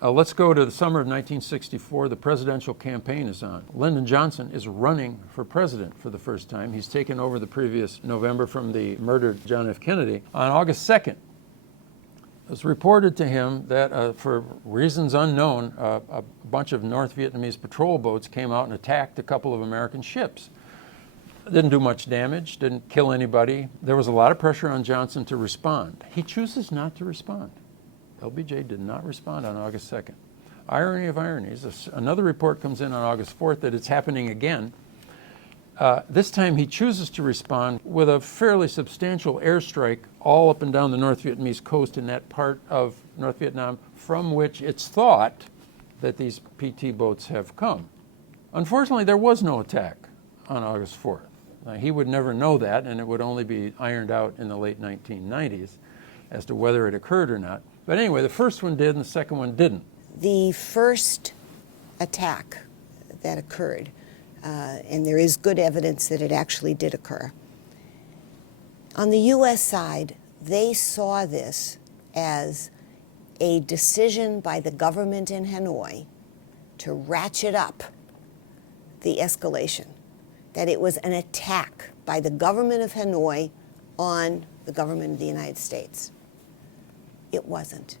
Let's go to the summer of 1964. The presidential campaign is on. Lyndon Johnson is running for president for the first time. He's taken over the previous November from the murdered John F. Kennedy. On August 2nd, it was reported to him that for reasons unknown, a bunch of North Vietnamese patrol boats came out and attacked a couple of American ships. Didn't do much damage, didn't kill anybody. There was a lot of pressure on Johnson to respond. He chooses not to respond. LBJ did not respond on August 2nd. Irony of ironies, another report comes in on August 4th that it's happening again. This time he chooses to respond with a fairly substantial airstrike all up and down the North Vietnamese coast in that part of North Vietnam from which it's thought that these PT boats have come. Unfortunately, there was no attack on August 4th. He would never know that, and it would only be ironed out in the late 1990s as to whether it occurred or not. But anyway, the first one did and the second one didn't. The first attack that occurred, and there is good evidence that it actually did occur, on the U.S. side, they saw this as a decision by the government in Hanoi to ratchet up the escalation, that it was an attack by the government of Hanoi on the government of the United States. It wasn't.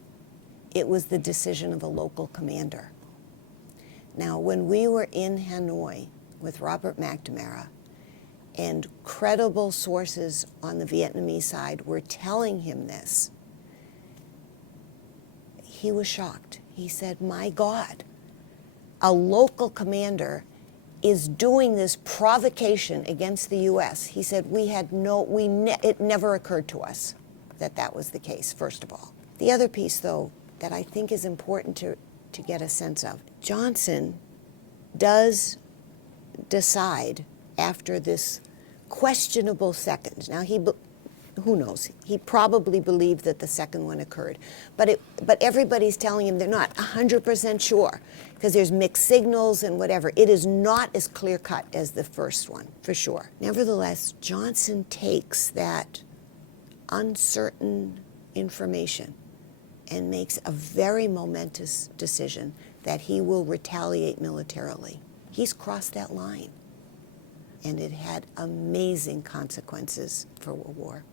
It was the decision of a local commander. Now, when we were in Hanoi with Robert McNamara, and credible sources on the Vietnamese side were telling him this, he was shocked. He said, my God, a local commander is doing this provocation against the U.S. He said, it never occurred to us that that was the case, first of all. The other piece, though, that I think is important to get a sense of, Johnson does decide after this questionable second. Now, who knows? He probably believed that the second one occurred. But everybody's telling him they're not 100% sure because there's mixed signals and whatever. It is not as clear-cut as the first one, for sure. Nevertheless, Johnson takes that uncertain information and makes a very momentous decision that he will retaliate militarily. He's crossed that line, and it had amazing consequences for war.